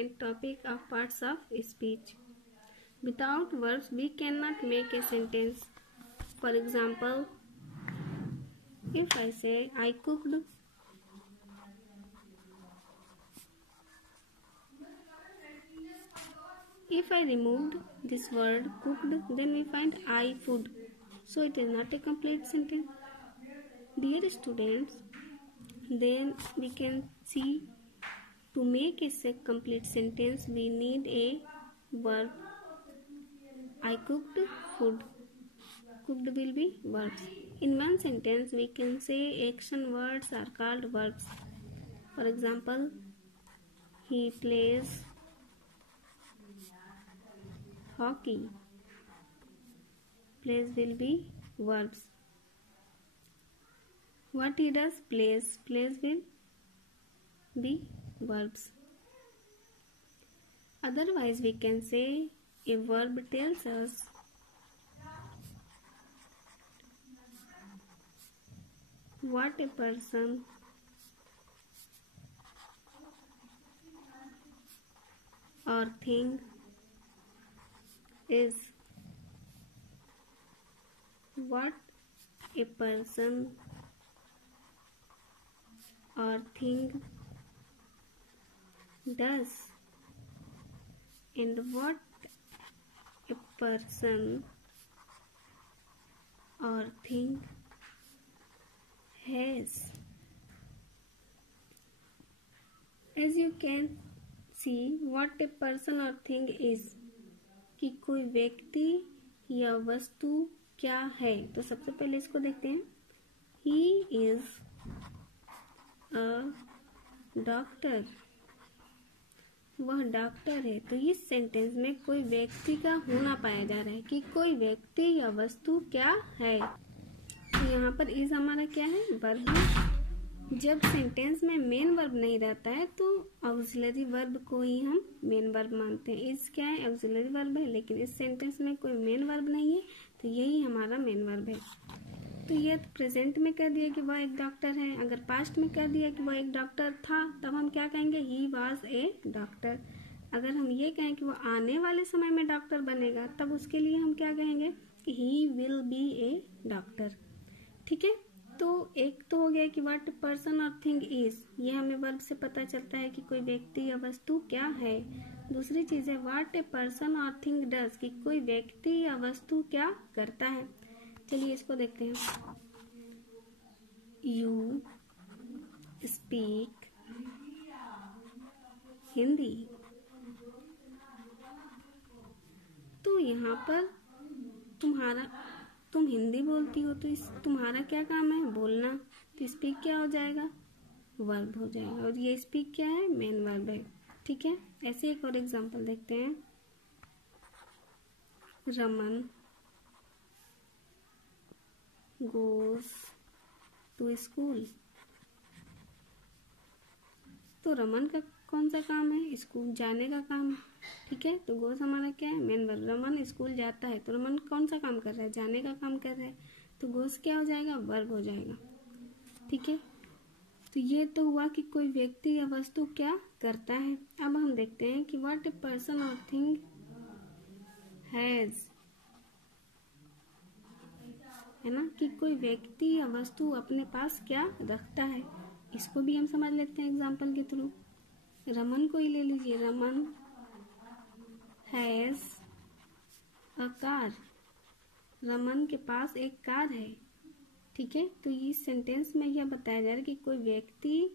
important topic of parts of speech. Without verbs, we cannot make a sentence. For example, if I say I cooked, if I removed this word cooked, then we find I food. So it is not a complete sentence. Dear students, then we can see to make a complete sentence we need a verb. I cooked food. Cooked will be verbs. In one sentence we can say action words are called verbs. For example, he plays hockey. Plays will be verbs. What he does, plays will be verbs. Otherwise we can say a verb tells us what a person or thing is. What a person or thing does, and what a person or thing has. As you can see, what a person or thing is, कि कोई व्यक्ति या वस्तु क्या है। तो सबसे पहले इसको देखते हैं। He is a doctor. वह डॉक्टर है। तो इस सेंटेंस में कोई व्यक्ति का होना पाया जा रहा है कि कोई व्यक्ति या वस्तु क्या है। तो यहाँ पर इज हमारा क्या है, वर्ब है। जब सेंटेंस में मेन वर्ब नहीं रहता है तो ऑक्सिलरी वर्ब को ही हम मेन वर्ब मानते हैं। इस क्या है, ऑक्सिलरी वर्ब है, लेकिन इस सेंटेंस में कोई मेन वर्ब नहीं है तो यही हमारा मेन वर्ब है। तो ये प्रेजेंट में कह दिया कि वह एक डॉक्टर है। अगर पास्ट में कह दिया कि वह एक डॉक्टर था तब हम क्या कहेंगे, ही वॉज ए डॉक्टर। अगर हम ये कहें कि वह आने वाले समय में डॉक्टर बनेगा तब उसके लिए हम क्या कहेंगे कि he will be A doctor. ठीक है, तो एक तो हो गया कि व्हाट पर्सन और थिंग इज, ये हमें वर्ब से पता चलता है कि कोई व्यक्ति या वस्तु क्या है। दूसरी चीज है व्हाट ए पर्सन और थिंग डज, कि कोई व्यक्ति या वस्तु क्या करता है। चलिए इसको देखते हैं। You speak Hindi. तो यहाँ पर तुम हिंदी बोलती हो तो इस तुम्हारा क्या काम है, बोलना। तो स्पीक क्या हो जाएगा, वर्ब हो जाएगा, और ये स्पीक क्या है, मेन वर्ब है। ठीक है, ऐसे एक और एग्जांपल देखते हैं। Raman goes to school. तो रमन का कौन सा काम है, स्कूल जाने का काम है। ठीक है, तो गोज हमारा क्या है, मेन वर्ब। रमन स्कूल जाता है तो रमन कौन सा काम कर रहा है, जाने का काम कर रहा है, तो गोज क्या हो जाएगा, वर्ब हो जाएगा। ठीक है, तो ये तो हुआ कि कोई व्यक्ति या वस्तु क्या करता है। अब हम देखते हैं कि व्हाट ए पर्सन और थिंग हैज, है ना, कि कोई व्यक्ति या वस्तु अपने पास क्या रखता है। इसको भी हम समझ लेते हैं एग्जाम्पल के थ्रू। रमन को ही ले लीजिए, Raman has a car. Raman के पास एक कार है। ठीक है, तो इस सेंटेंस में यह बताया जा रहा है कि कोई व्यक्ति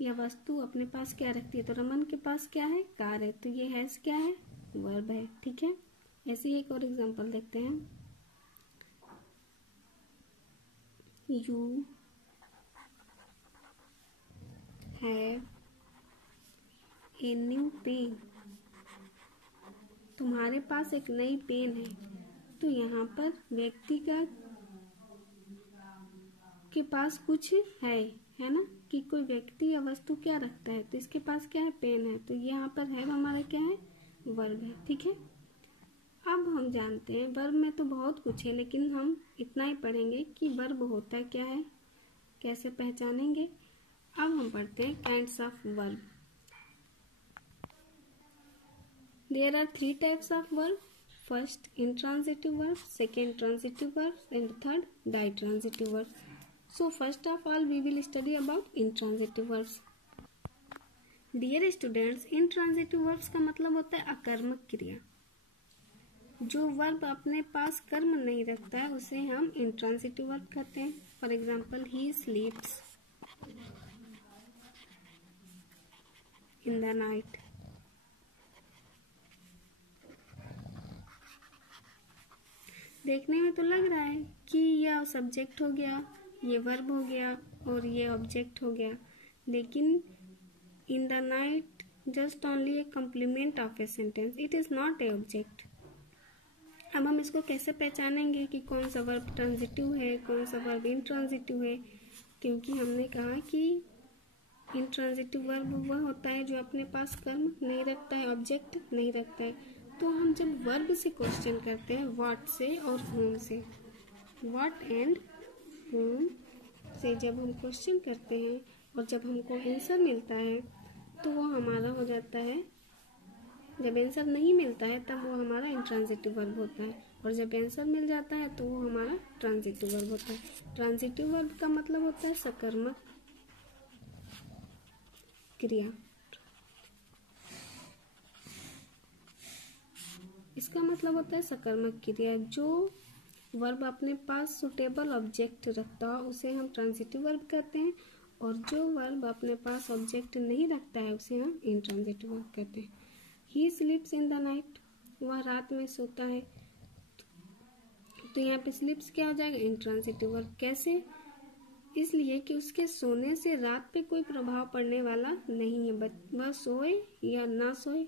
या वस्तु अपने पास क्या रखती है। तो रमन के पास क्या है, कार है, तो ये हैज क्या है, वर्ब है। ठीक है, ऐसे ही एक और एग्जांपल देखते हैं। You have a new pen. तुम्हारे पास एक नई पेन है। तो यहाँ पर व्यक्ति के पास कुछ है ना, कि कोई व्यक्ति या वस्तु क्या रखता है, तो इसके पास क्या है, पेन है, तो यहाँ पर है हमारा क्या है, वर्ब है। ठीक है, अब हम जानते हैं वर्ब में तो बहुत कुछ है लेकिन हम इतना ही पढ़ेंगे कि वर्ब होता क्या है, कैसे पहचानेंगे। अब हम पढ़ते हैं kinds of verb. There are three types of verb. First, intransitive verbs, second, transitive verbs, and third, ditransitive verbs. So first of all, we will study about intransitive verbs. Dear students, intransitive verbs का मतलब होता है अकर्मक क्रिया. जो verb अपने पास कर्म नहीं रखता है उसे हम इंट्रांसिटिव वर्ब कहते हैं. For example, he स्लीप्स in the night. देखने में तो लग रहा है कि यह सब्जेक्ट हो गया, ये वर्ब हो गया और ये ऑब्जेक्ट हो गया, लेकिन in the night just only A complement of a sentence, it is not a object. अब हम इसको कैसे पहचानेंगे कि कौन सा वर्ब ट्रांजिटिव है, कौन सा वर्ब इंट्रांजिटिव है? क्योंकि हमने कहा कि इंट्रांजिटिव वर्ब वह होता है जो अपने पास कर्म नहीं रखता है, ऑब्जेक्ट नहीं रखता है. तो हम जब वर्ब से क्वेश्चन करते हैं, व्हाट से और होम से, व्हाट एंड होम से जब हम क्वेश्चन करते हैं और जब हमको आंसर मिलता है तो वो हमारा हो जाता है. जब आंसर नहीं मिलता है तब वो हमारा इंट्रांजिटिव वर्ब होता है, और जब आंसर मिल जाता है तो वो हमारा ट्रांजिटिव वर्ब होता है. ट्रांजिटिव वर्ब का मतलब होता है सकर्मक क्रिया. इसका मतलब होता है सकर्मक क्रिया. जो वर्ब अपने पास सुटेबल ऑब्जेक्ट रखता हो उसे हम ट्रांजिटिव वर्ब कहते हैं, और जो वर्ब अपने पास ऑब्जेक्ट नहीं रखता है उसे हम इंट्रांजिटिव वर्ब कहते हैं. ही स्लीप्स इन द नाइट, वह रात में सोता है. तो यहाँ पे स्लीप्स क्या हो जाएगा? Intransitive verb. कैसे? इसलिए कि उसके सोने से रात पे कोई प्रभाव पड़ने वाला नहीं है. वह सोए या ना सोए,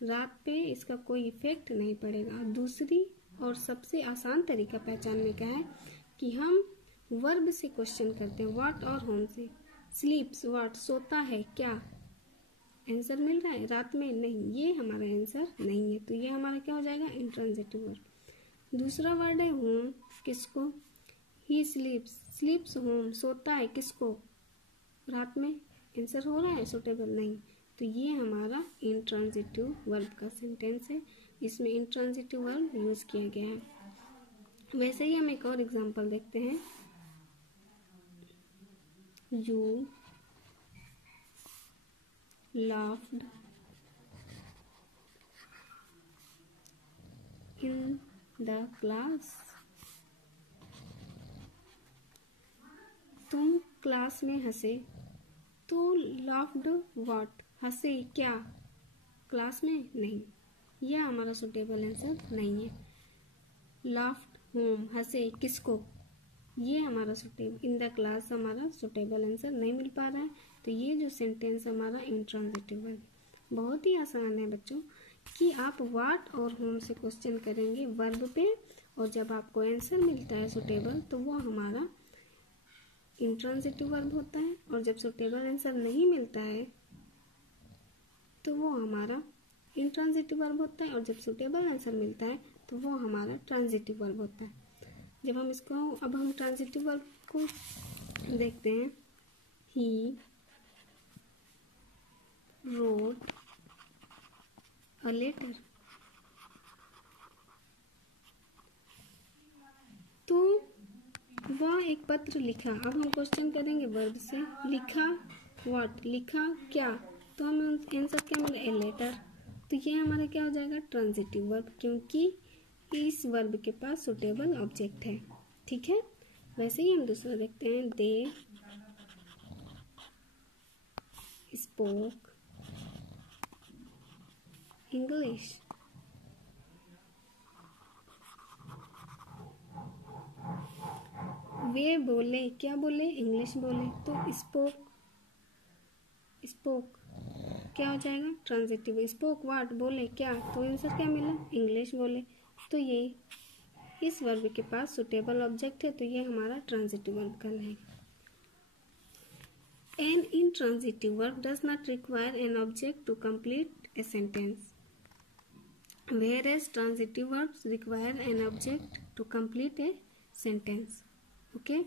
रात पे इसका कोई इफेक्ट नहीं पड़ेगा. दूसरी और सबसे आसान तरीका पहचानने का है कि हम वर्ब से क्वेश्चन करते हैं, व्हाट और होम से. स्लीप्स, व्हाट, सोता है, क्या आंसर मिल रहा है? रात में नहीं, ये हमारा आंसर नहीं है. तो ये हमारा क्या हो जाएगा? Intransitive verb. दूसरा वर्ड है होम. किसको? ही स्लीप्स, स्लीप्स होम, सोता है किसको? रात में. आंसर हो रहा है सुटेबल? नहीं. तो ये हमारा इंट्रांजिटिव वर्ब का सेंटेंस है. इसमें इंट्रांजिटिव वर्ब यूज किया गया है. वैसे ही हम एक और एग्जांपल देखते हैं. You laughed in the class. तुम क्लास में हंसे. तो laughed what, हंसे क्या? क्लास में? नहीं, यह हमारा सुटेबल आंसर नहीं है. laughed होम, हंसे किसको? ये हमारा सुटेबल, इन द क्लास हमारा सुटेबल आंसर नहीं मिल पा रहा है. तो ये जो सेंटेंस हमारा इंट्रांजिटिव वर्ब. बहुत ही आसान है बच्चों कि आप व्हाट और होम से क्वेश्चन करेंगे वर्ब पे, और जब आपको आंसर मिलता है सुटेबल तो वो हमारा इंट्रांजिटिव वर्ब होता है, और जब सुटेबल आंसर नहीं मिलता है तो वो हमारा इंट्रांजिटिव वर्ब होता है, और जब सुटेबल आंसर मिलता है तो वो हमारा ट्रांजिटिव वर्ब होता है. जब हम इसको, अब हम ट्रांजिटिव वर्ब को देखते हैं. ही wrote a letter. तो वह एक पत्र लिखा. अब हम क्वेश्चन करेंगे वर्ब से. लिखा व्हाट, लिखा क्या? तो हमें आंसर क्या मिला? A letter. तो ये हमारा क्या हो जाएगा? ट्रांजिटिव वर्ब, क्योंकि इस वर्ब के पास सुटेबल ऑब्जेक्ट है. ठीक है. वैसे ही हम दूसरा देखते हैं. They spoke English. वे बोले, क्या बोले? इंग्लिश बोले. तो स्पोक, स्पोक क्या हो जाएगा? ट्रांजिटिव. स्पोक व्हाट, बोले क्या? तो आंसर क्या मिला? इंग्लिश बोले. तो ये इस वर्ब के पास सुटेबल ऑब्जेक्ट है, तो ये हमारा ट्रांजिटिव वर्ब कहलाएगा. An intransitive verb does not require an object to complete a sentence, whereas transitive verbs require an object to complete a sentence. Okay?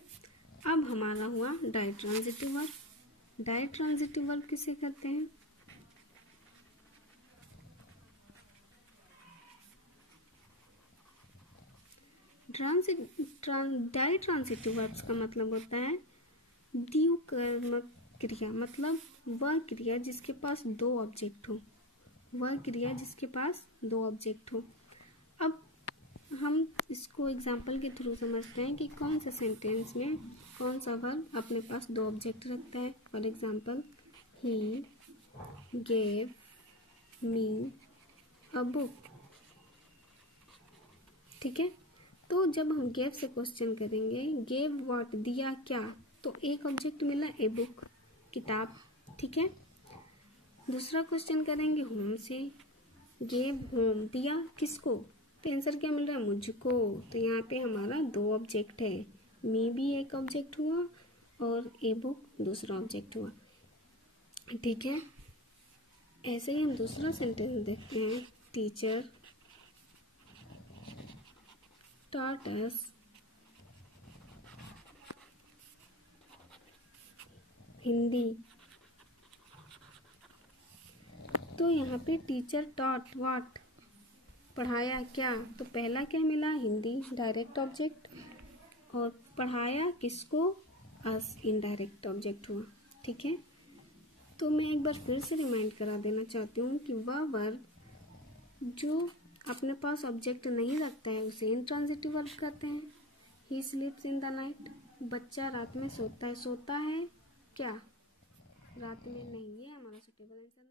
अब हमारा हुआ डायट्रांजिटिव वर्ब. डायट्रांजिटिव वर्ब किसे कहते हैं? डायरेक्ट ट्रांसिटिव वर्ब्स का मतलब होता है द्विकर्मक क्रिया, मतलब वह क्रिया जिसके पास दो ऑब्जेक्ट हो, वह क्रिया जिसके पास दो ऑब्जेक्ट हो। अब हम इसको एग्जाम्पल के थ्रू समझते हैं कि कौन से सेंटेंस में कौन सा वर्ब अपने पास दो ऑब्जेक्ट रखता है। For example, he gave me a book. ठीक है, तो जब हम गेव से क्वेश्चन करेंगे, गेव व्हाट, दिया क्या, तो एक ऑब्जेक्ट मिला ए बुक, किताब। ठीक है, दूसरा क्वेश्चन करेंगे होम से, गेव होम, दिया किसको, तो आंसर क्या मिल रहा है, मुझको। तो यहाँ पे हमारा दो ऑब्जेक्ट है, मी भी एक ऑब्जेक्ट हुआ और ए बुक दूसरा ऑब्जेक्ट हुआ। ठीक है, ऐसे ही हम दूसरा सेंटेंस देखते हैं, टीचर taught us हिंदी। तो यहाँ पे टीचर taught व्हाट, पढ़ाया क्या, तो पहला क्या मिला, हिंदी डायरेक्ट ऑब्जेक्ट, और पढ़ाया किसको, अस इनडायरेक्ट ऑब्जेक्ट हुआ। ठीक है, तो मैं एक बार फिर से रिमाइंड करा देना चाहती हूँ कि वह वर्ब जो अपने पास ऑब्जेक्ट नहीं रखता है उसे इनट्रांजिटिव वर्ब कहते हैं। ही स्लीप्स इन द नाइट, बच्चा रात में सोता है, सोता है क्या, रात में नहीं, ये हमारा सुटेबल आंसर